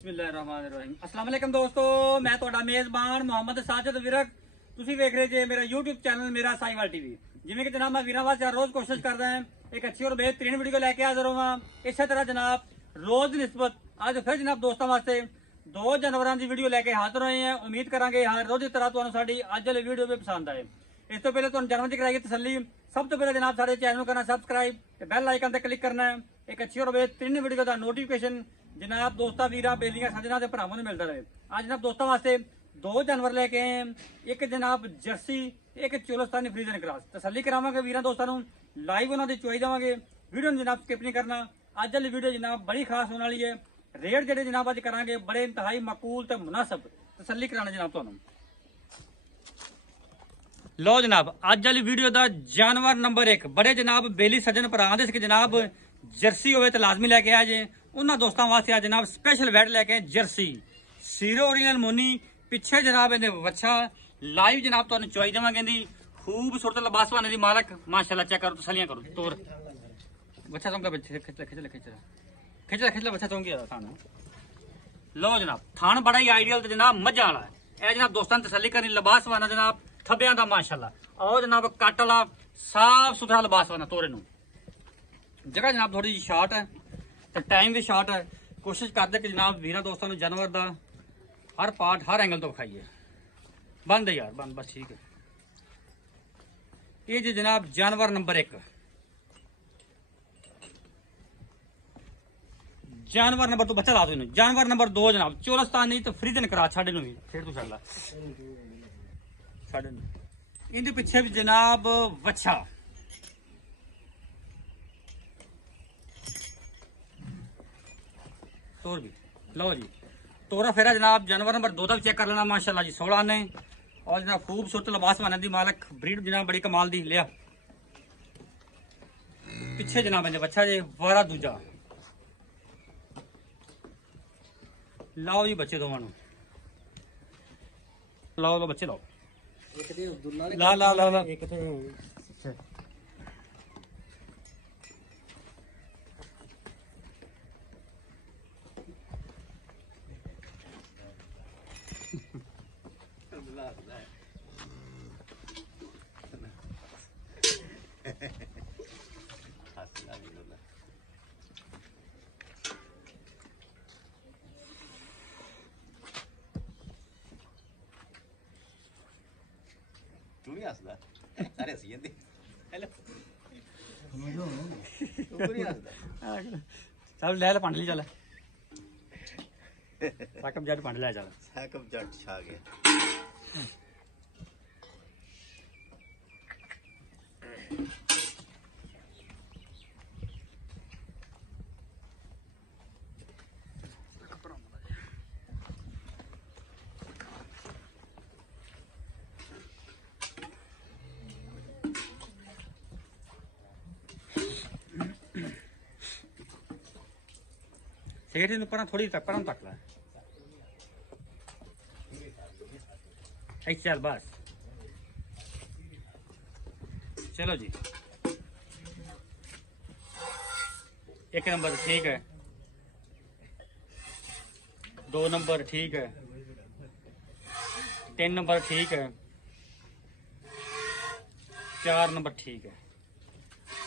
बिस्मिल्लाहिर्रहमानिर्रहीम। अस्सलाम वालेकुम दोस्तों, मैं ਤੁਹਾਡਾ ਮੇਜ਼ਬਾਨ ਮੁਹੰਮਦ ਸਾਜਦ ਵਿਰਕ। ਤੁਸੀਂ ਵੇਖ ਰਹੇ ਜੇ ਮੇਰਾ YouTube ਚੈਨਲ ਮੇਰਾ ਸਾਈਵਾਲ ਟੀਵੀ। ਜਿਵੇਂ ਕਿ ਜਨਾਬ ਮੈਂ ਵੀਰਾਂ ਵਾਸਤੇ ਰੋਜ਼ ਕੋਸ਼ਿਸ਼ ਕਰਦਾ ਹਾਂ एक अच्छी और बेहतरीन वीडियो लेके हाजिर हुआ। इस तरह जनाब रोज निस्बत आज फिर जनाब दोस्तों वास्ते दो जानवरों की वीडियो लेके हाजिर हुए हैं। उम्मीद करांगे हर रोज की तरह तुहानू साडी अज वाली वीडियो भी पसंद आए। इस तो पहले तुहानू जानवर की कराएगी तसल्ली। सब तो पहले जनाब साडे चैनल करना सबसक्राइब ते बेल आइकन ते क्लिक करना है। एक अच्छी और बेहतरीन वीडियो का नोटिफिकेशन जनाब दोस्तों वीर बेलियां सजना के भरावां नूं मिलता रहे। आज जनाब दोस्तों वास्ते दो जानवर लेके आए हैं। एक जनाब जर्सी, एक चोलस्तानी फ्रीजन क्रॉस। तसल्ली करावांगे वीरां दोस्तां नूं, लाइव उन्होंने चुआई देवांगे। वीडियो जनाब स्किप नहीं करना। अज वाली वीडियो जनाब बड़ी खास होने वाली है। रेट जेडे जनाब अज करांगे बड़े इंतहाई मकूल ते मुनासिब। तसल्ली कराना जनाब तुहानूं। लो जनाब अज वाली वीडियो का जानवर नंबर 1 बड़े जनाब बेली सज्जन भरा दे कि जनाब जर्सी होवे तो लाजमी लैके आ जाए। उन्होंने दोस्तों वास्ते आज जनाब स्पेशल वैट लैके जर्सी सीरो ओरिजिनल मोनी। पिछे जनाब इहदे वच्छा लाइव जनाब तुहानूं चुआई देवांगे। दी खूबसूरत लिबास पाने दी मालक माशाल्लाह। चेक करो, तसलियां करो। तोर बच्चा चौंका बच्चे खिचला बच्चा चौंकी थान। लो जनाब थान बड़ा ही आइडियल ते जनाब मजा वाला है। जनाब दोस्तों तसल्ली करनी लिबास पाना जनाब थब्बियां दा माशाल्लाह। और जनाब कट वाला साफ सुथरा लिबास पाना। तोरे नूं जगह जनाब थोड़ी जी शार्ट है तो टाइम भी शार्ट है। कोशिश करते कि जनाब वीरां दोस्तों जानवर का हर पार्ट हर एंगल तो खाइए। बंद है यार बंद, बस ठीक है। ये जी जनाब जानवर नंबर 1। जानवर नंबर 2 बच्चा ला दो। जानवर नंबर 2 जनाब चोलस्तानी तो फ्रीजन करा छाड़े नूं भी फिर तू छड़ ला छाड़े नूं। इनके पीछे भी जनाब वच्छा तोर भी। लो जी तोरा फेरा जनाब जानवर नंबर 2 का भी चेक कर लेना माशाल्लाह जी 16 ने। और जनाब खूबसूरत लिबास बना दी मालक। ब्रीड जनाब बड़ी कमाल दी लिया। पिछे जनाब इन्हें बच्चा जे वारा दूजा। लाओ जी बच्चे दोवां नूं लाओ बच्चे लाओ। ला ला ला ला एक तू नहीं हसदा सारे हसी जंदे। हेलो तू नहीं हसदा। चल ले ले पंड ली चल साकब जट पंड ले चल। साकब जट छा गया। सेठ इन पर थोड़ी तक परम तक ला चल बस। चलो जी 1 नंबर ठीक है, 2 नंबर ठीक है, 3 नंबर ठीक है, 4 नंबर ठीक है।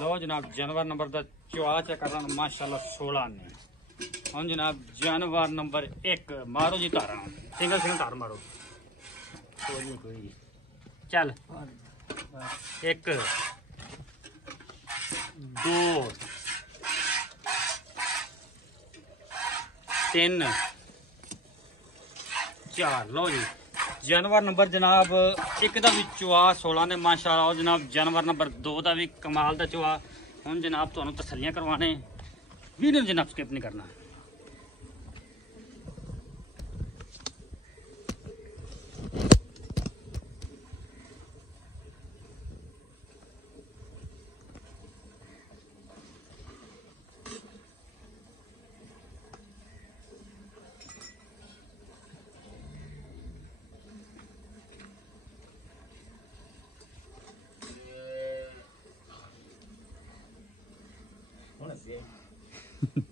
लो जनाब जानवर नंबर का चुआ चेक करना माशाल्लाह 16 ने। हम जनाब जानवर नंबर 1 मारो जी धारा सिंगल सिंगल धार मारो। कोई चल 1 2 3 4। लो जी जानवर नंबर जनाब 1 का भी चुआ 16 ने माशाल्लाह। और जनाब जानवर नंबर 2 का भी कमाल का चुआ। हम जनाब तुहानू तसल्लियां करवाने वीडियो जनाब स्किप नहीं करना।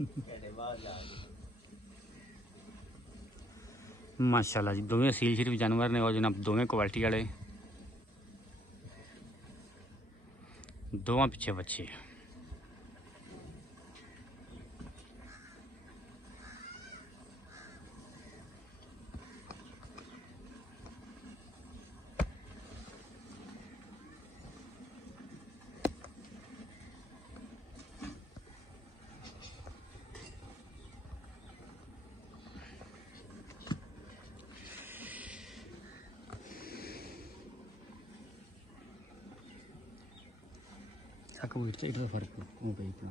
कहने बाद माशाल्लाह जी दोवें सील शरीफ जानवर ने और जनाब दोवें क्वालिटी वाले दोवां पिछे बच्चे aku itu farko mau kayak itu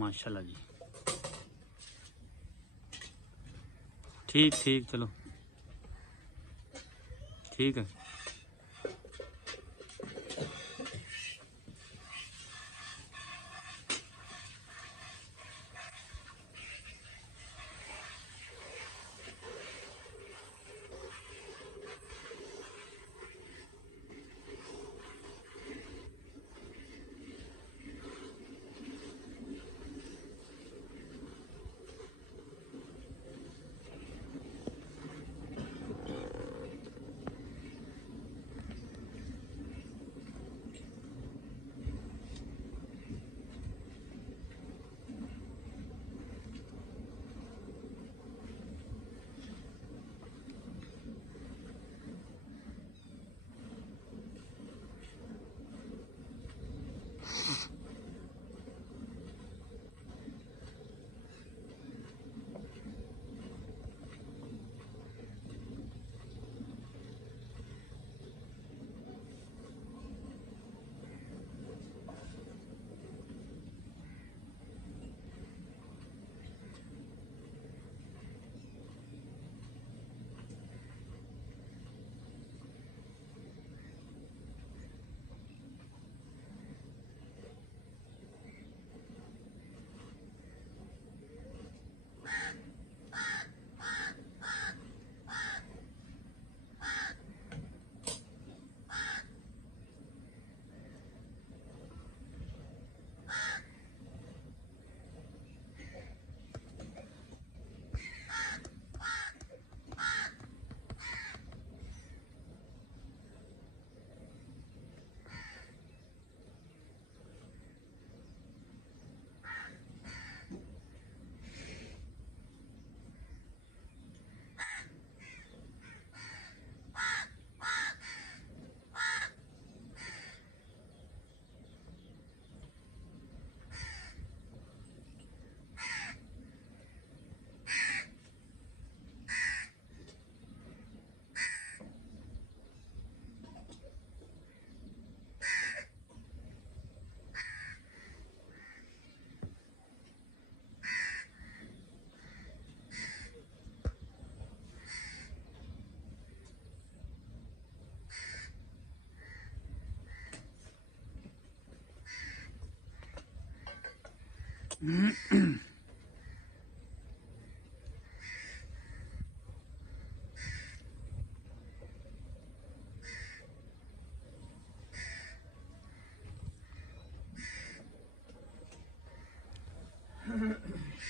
माशाल्लाह जी ठीक ठीक चलो ठीक है।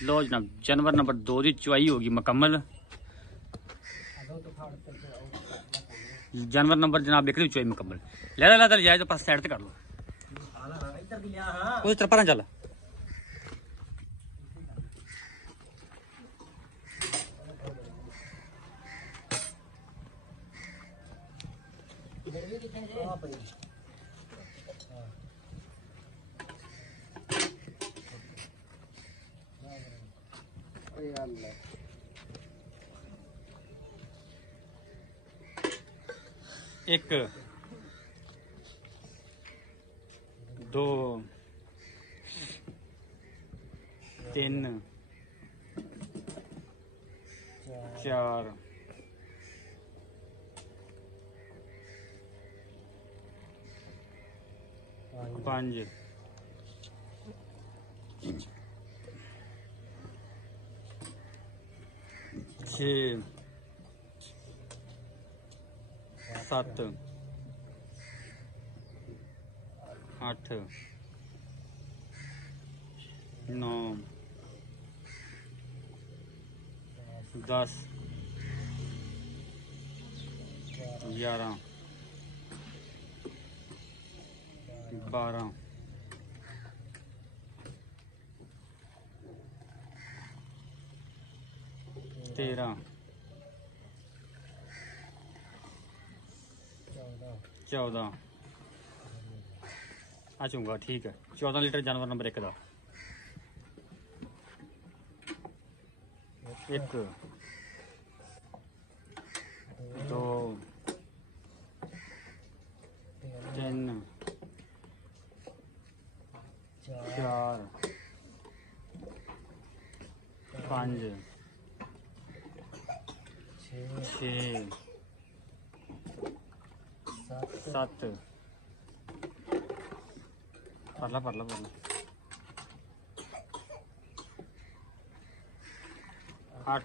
लो जनाब जानवर नंबर 2 की चुआई होगी मुकम्मल। जानवर नंबर जनाब एक चुआई मुकम्मल। ले ला जाए तो पास साइड से कर लो उस तरफ पर चल। एक दो तीन चार पांच छे सत्त अठ नौ 10 11 12 13 14 आ चूंगा ठीक है 14 लीटर जानवर नंबर 1 का एक दो तीन चार पाँच छः सत्त परला परला परला आठ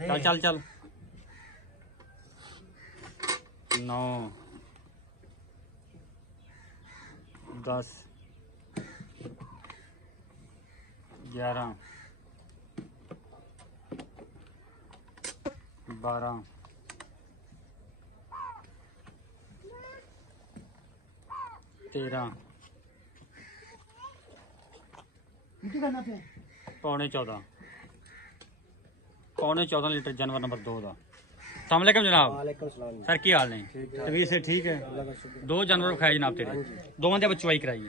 चल चल चल 9 10 11 12 13 पौने 14 लीटर जानवर नंबर 2 का। अस्सलाम वालेकुम जनाब। सर की हाल ने? तबीयत से ठीक है? दो जानवर खाए जनाब तेरे, दोवां दे बचवाई कराई।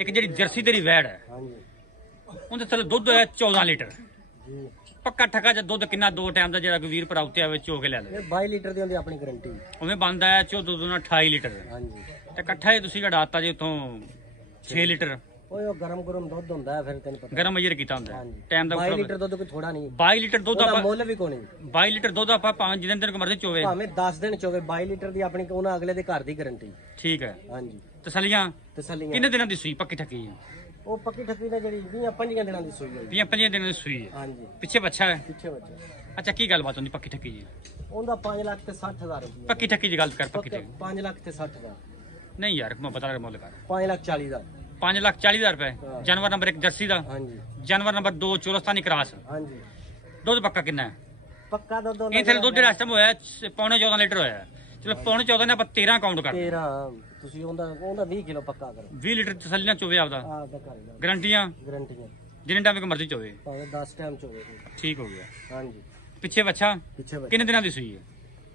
एक जेडी जर्सी तेरी वैड़ है उनदे थल्ले दुध है 14 लीटर पक्का ठका ज दुध किन्ना दो टाइम दा जेड़ा कोई 20 रुपए आउते आवे चो के ले ले 22 लीटर दी होंदी अपनी गारंटी उवें बनदा है चो दुध ना 28 लीटर ते इकट्ठा ही तुसी घटाता जे उतों 6 लीटर ओए गरम दुध हुंदा है फिर तैਨੂੰ पता गरम मजर कीता हुंदा टाइम दा 22 लीटर दुध कोई थोड़ा नहीं 22 लीटर दुध ਉਹਦਾ ਮੁੱਲ ਵੀ ਕੋਈ ਨਹੀਂ 22 ਲੀਟਰ ਦੁੱਧ ਆਪਾਂ ਭਾਵੇਂ ਜਿੰਨੇ ਦਿਨ ਕੋ ਮਰਜ਼ੀ ਚੋਵੇ ਭਾਵੇਂ 10 ਦਿਨ ਚੋਵੇ 22 ਲੀਟਰ ਦੀ ਆਪਣੀ ਉਹਨਾਂ ਅਗਲੇ ਦੇ ਘਰ ਦੀ ਗਾਰੰਟੀ ਠੀਕ ਹੈ ਹਾਂਜੀ ਤਸਲੀਆਂ ਤਸੱਲੀਆਂ ਕਿੰਨੇ ਦਿਨਾਂ ਦੀ ਸੂਈ ਪੱਕੀ ਠੱਕੀ ਹੈ ਉਹ ਪੱਕੀ ਠੱਕੀ ਨੇ ਜਿਹੜੀ 20-25 ਦਿਨਾਂ ਦੀ ਸੂਈ ਹੈ 20-25 ਦਿਨਾਂ ਦੀ ਸੂਈ ਹੈ ਹਾਂਜੀ ਪਿੱਛੇ ਬੱਚਾ ਹੈ ਪਿੱਛੇ ਬੱਚਾ ਅੱਛਾ ਕੀ ਗੱਲਬਾਤ ਹੁੰਦੀ ਪੱਕੀ ਠੱਕੀ ਜੀ ਉਹਦਾ 5 ਲੱਖ ਤੇ 60,000 ਰੁਪਏ ਪੱਕੀ ਠੱਕੀ ਦੀ ਗੱਲ ਕਰ ਪੱਕੀ ਠੱਕੀ 5 ਲੱਖ ਤੇ 60,000 ਨਹੀਂ ਯਾਰ ਮੈਂ ਬਤਾ ਰਿਹਾ ਮੁੱਲ ਕਰ 5 ਲੱਖ 40,000 5,40,000 ਰੁਪਏ ਜਾਨਵਰ ਨੰਬਰ 1 ਜਰਸੀ ਦਾ ਹਾਂਜੀ ਜਾਨਵਰ ਨੰਬਰ 2 ਚੋਰਸਤਾਨੀ ਕਰਾਸ ਹਾਂਜੀ ਦੁੱਧ ਪੱਕਾ ਕਿੰਨਾ ਹੈ ਪੱਕਾ ਦੁੱਧ ਇਹ ਥੱਲੇ ਦੁੱਧ ਜਿਹੜਾ ਟਾਈਮ ਹੋਇਆ ਪੌਣੇ 14 ਲੀਟਰ ਹੋਇਆ ਚਲੋ ਪੌਣੇ 14 ਨੇ ਆਪਾਂ 13 ਕਾਊਂਟ ਕਰ 13 ਤੁਸੀਂ ਉਹਦਾ 20 ਕਿਲੋ ਪੱਕਾ ਕਰੋ 20 ਲੀਟਰ ਤਸੱਲੀ ਨਾਲ ਚੋਵੇ ਆਪਦਾ ਆਹ ਦਾ ਕਰ ਗਰੰਟੀਆਂ ਗਾਰੰਟੀਆਂ ਜਿੰਨੇ ਟਾਈਮ ਕੋ ਮਰਜ਼ੀ ਚੋਵੇ ਭਾਵੇਂ 10 ਟਾਈਮ ਚੋਵੇ ਠੀਕ ਹੋ ਗਿਆ ਹਾਂਜੀ ਪਿੱਛੇ ਬੱਚਾ ਪਿੱਛੇ ਬੱਚਾ ਕਿੰਨੇ ਦਿਨਾਂ ਦੀ ਸੂਈ ਹੈ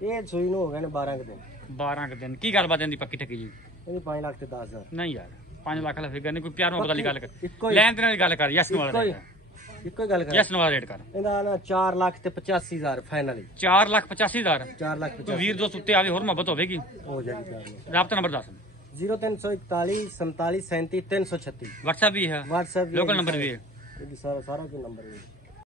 ਇਹ ਸੂਈ ਨੂੰ ਹੋ ਗਏ ਨੇ 12 ਕੁ ਦਿਨ 12 ਕੁ ਦਿਨ ਕੀ ਗੱਲਬਾਤ ਜਾਂਦੀ ਪੱਕੀ ਠੱਕੀ ਜੀ ਇਹਦੀ 5 ਲੱਖ ਤੇ 10,000 ਨਹੀਂ ਯਾਰ 5 ਲੱਖ ਦਾ ਫਿਗਰ ਨਹੀਂ ਕੋਈ ਪਿਆਰ ਮੁਹੱਬਤ ਵਾਲੀ ਗੱਲ ਕਰ ਇੱਕੋ ਹੀ ਲੈਣ ਦੇਣ ਵਾਲੀ ਗੱਲ ਕਰ ਯਸ ਨਵਾਜ਼ ਰੇਟ ਇੱਕੋ ਹੀ ਗੱਲ ਕਰ ਯਸ ਨਵਾਜ਼ ਰੇਟ ਕਰ ਇਹਦਾ ਨਾ 4 ਲੱਖ ਤੇ 85,000 ਫਾਈਨਲੀ 4,85,000 4 ਲੱਖ ਕੋਈ ਵੀਰ ਦੋਸਤ ਉੱਤੇ ਆਵੇ ਹੋਰ ਮੁਹੱਬਤ ਹੋਵੇਗੀ ਹੋ ਜਾਏਗੀ ਰਾਬਤਾ ਨੰਬਰ ਦੱਸ 0341 47 37 336 WhatsApp ਵੀ ਹੈ WhatsApp ਲੋਕਲ ਨੰਬਰ ਵੀ ਹੈ ਸਾਰਾ ਕੋਈ ਨੰਬਰ ਹੈ